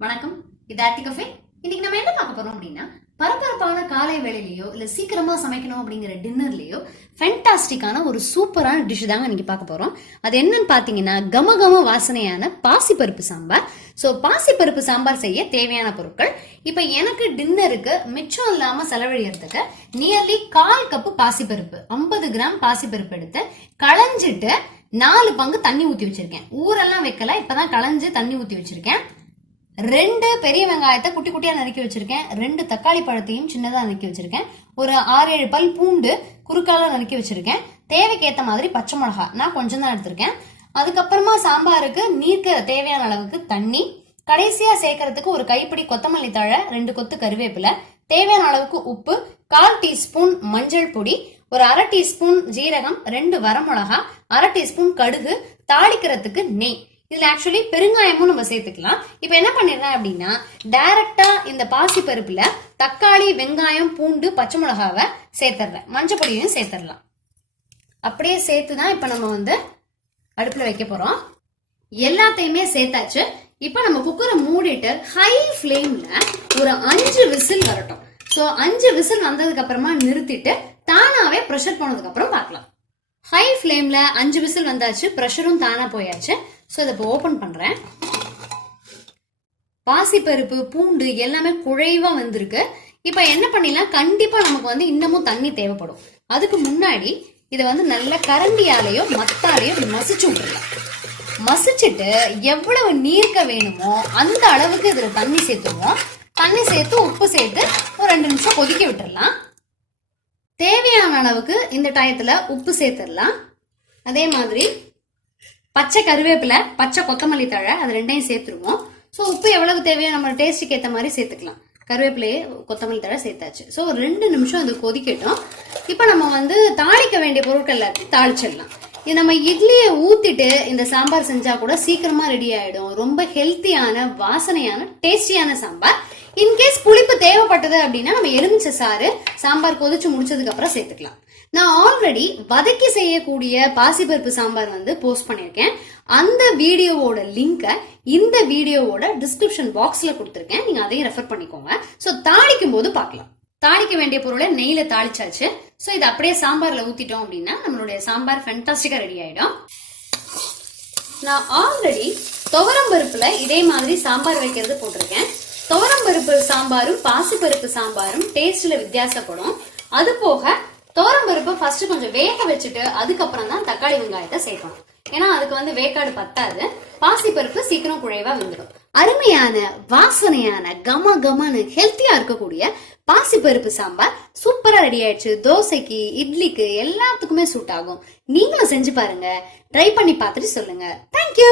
வணக்கம். இது RT cafe. இன்னைக்கு நம்ம என்ன பார்க்க போறோம் அப்படின்னா பரபரப்பான காலை வேலையிலயோ இல்ல சீக்கிரமா சமைக்கணும் அப்படிங்கிற டின்னர்லயோ ஃபென்டாஸ்டிக்கான ஒரு சூப்பரான டிஷ் தாங்க இன்னைக்கு பார்க்க போறோம். அது என்னன்னு பாத்தீங்கன்னா கம கம வாசனையான பாசிப்பருப்பு சாம்பார். ஸோ பாசிப்பருப்பு சாம்பார் செய்ய தேவையான பொருட்கள். இப்போ எனக்கு டின்னருக்கு மிச்சம் இல்லாம செலவழியறதுக்கு நியர்லி கால் கப்பு பாசிப்பருப்பு ஐம்பது கிராம் பாசிப்பருப்பு எடுத்து களைஞ்சிட்டு நாலு பங்கு தண்ணி ஊற்றி வச்சிருக்கேன். ஊரெல்லாம் வைக்கல இப்போதான் களைஞ்சு தண்ணி ஊற்றி வச்சிருக்கேன். ரெண்டு பெரிய வெங்காயத்தை குட்டி குட்டியாக நறுக்கி வச்சிருக்கேன். ரெண்டு தக்காளி பழத்தையும் சின்னதாக நறுக்கி வச்சிருக்கேன். ஒரு ஆறு ஏழு பல் பூண்டு குறுக்கால நறுக்கி வச்சிருக்கேன். தேவைக்கேற்ற மாதிரி பச்சை மிளகா நான் கொஞ்சம் தான் எடுத்திருக்கேன். அதுக்கப்புறமா சாம்பாருக்கு நீர்க்க தேவையான அளவுக்கு தண்ணி கடைசியாக சேர்க்கறதுக்கு ஒரு கைப்பிடி கொத்தமல்லி தழை ரெண்டு கொத்து கருவேப்பிலை தேவையான அளவுக்கு உப்பு கால் டீஸ்பூன் மஞ்சள் பொடி ஒரு அரை டீஸ்பூன் ஜீரகம் ரெண்டு வரமிளகா அரை டீஸ்பூன் கடுகு தாளிக்கிறதுக்கு நெய். இதுல ஆக்சுவலி பெருங்காயமும் நம்ம சேர்த்துக்கலாம். இப்போ என்ன பண்ணிடலாம் அப்படின்னா டைரக்டா இந்த பாசி பருப்புல தக்காளி வெங்காயம் பூண்டு பச்சை மிளகாவை சேர்த்துடுறேன். மஞ்சள் பொடியையும் சேர்த்துடலாம். அப்படியே சேர்த்து தான் இப்போ நம்ம வந்து அடுப்புல வைக்க போறோம். எல்லாத்தையுமே சேர்த்தாச்சு. இப்போ நம்ம குக்கரை மூடிட்டு ஹை ஃப்ளேம்ல ஒரு அஞ்சு விசில் வரட்டும். ஸோ அஞ்சு விசில் வந்ததுக்கு அப்புறமா நிறுத்திட்டு தானாவே ப்ரெஷர் போனதுக்கு அப்புறம் பார்க்கலாம். ஹை ஃப்ளேமில் அஞ்சு விசில் வந்தாச்சு ப்ரெஷரும் தானாக போயாச்சு. ஸோ இதை இப்போ ஓப்பன் பண்ணுறேன் பாசிப்பருப்பு பூண்டு எல்லாமே குழைவாக வந்திருக்கு. இப்போ என்ன பண்ணிடலாம்? கண்டிப்பாக நமக்கு வந்து இன்னமும் தண்ணி தேவைப்படும். அதுக்கு முன்னாடி இதை வந்து நல்ல கரண்டியாலேயோ மத்தாலேயோ மசிச்சு விட்டுறலாம் மசிச்சுட்டு எவ்வளவு நீர்க்க வேணுமோ அந்த அளவுக்கு இதில் தண்ணி சேர்த்துருவோம். தண்ணி சேர்த்து உப்பு சேர்த்து ஒரு ரெண்டு நிமிஷம் கொதிக்க விட்டுடலாம். தேவையான அளவுக்கு இந்த டயத்தில் உப்பு சேர்த்துடலாம். அதே மாதிரி பச்சை கருவேப்பிலை பச்சை கொத்தமல்லி தழை அது ரெண்டையும் சேர்த்துருவோம். ஸோ உப்பு எவ்வளவு தேவையோ நம்ம டேஸ்ட்டுக்கு ஏற்ற மாதிரி சேர்த்துக்கலாம். கருவேப்பிலையே கொத்தமல்லி தழை சேர்த்தாச்சு. ஸோ ஒரு ரெண்டு நிமிஷம் அது கொதிக்கட்டும். இப்போ நம்ம வந்து தாளிக்க வேண்டிய பொருட்கள் எல்லாத்தையும் தாளிச்சிடலாம். இது நம்ம இட்லியை ஊத்திட்டு இந்த சாம்பார் செஞ்சா கூட சீக்கிரமா ரெடி ஆயிடும். ரொம்ப ஹெல்த்தியான வாசனையான டேஸ்டியான சாம்பார். இன்கேஸ் புளிப்பு தேவைப்பட்டது அப்படின்னா நம்ம எலுமிச்சை சாறு சாம்பார் கொதிச்சு முடிச்சதுக்கு அப்புறம் சேர்த்துக்கலாம். நான் ஆல்ரெடி வதக்கி செய்யக்கூடிய பாசிப்பருப்பு சாம்பார் வந்து போஸ்ட் பண்ணியிருக்கேன். அந்த வீடியோவோட லிங்கை இந்த வீடியோவோட டிஸ்கிரிப்ஷன் பாக்ஸில் கொடுத்துருக்கேன். நீங்கள் அதையும் ரெஃபர் பண்ணிக்கோங்க. ஸோ தாளிக்கும் போது பார்க்கலாம். தாளிக்க வேண்டிய பொருளை நெய்யில் தாளிச்சாச்சு. ஸோ இது அப்படியே சாம்பார்ல ஊற்றிட்டோம் அப்படின்னா நம்மளுடைய சாம்பார் ஃபென்டாஸ்டிக்காக ரெடி ஆயிடும். நான் ஆல்ரெடி துவரம் பருப்புல இதே மாதிரி சாம்பார் வைக்கிறது போட்டிருக்கேன். துவரம் பருப்பு சாம்பாரும் பாசிப்பருப்பு சாம்பாரும் டேஸ்ட்டில் வித்தியாசப்படும். அது போக துவரம் பருப்பு ஃபர்ஸ்ட் கொஞ்சம் வேக வச்சுட்டு அதுக்கப்புறம் தான் தக்காளி வெங்காயத்தை சேர்க்கணும். ஏன்னா அதுக்கு வந்து வேக்காடு பத்தாது. பாசிப்பருப்பு சீக்கிரம் குழைவா வந்துடும். அருமையான வாசனையான கம கமனு ஹெல்த்தியா இருக்கக்கூடிய பாசிப்பருப்பு சாம்பார் சூப்பரா ரெடி ஆயிடுச்சு. தோசைக்கு இட்லிக்கு எல்லாத்துக்குமே சூட் ஆகும். நீங்களும் செஞ்சு பாருங்க. ட்ரை பண்ணி பார்த்துட்டு சொல்லுங்க. தேங்க்யூ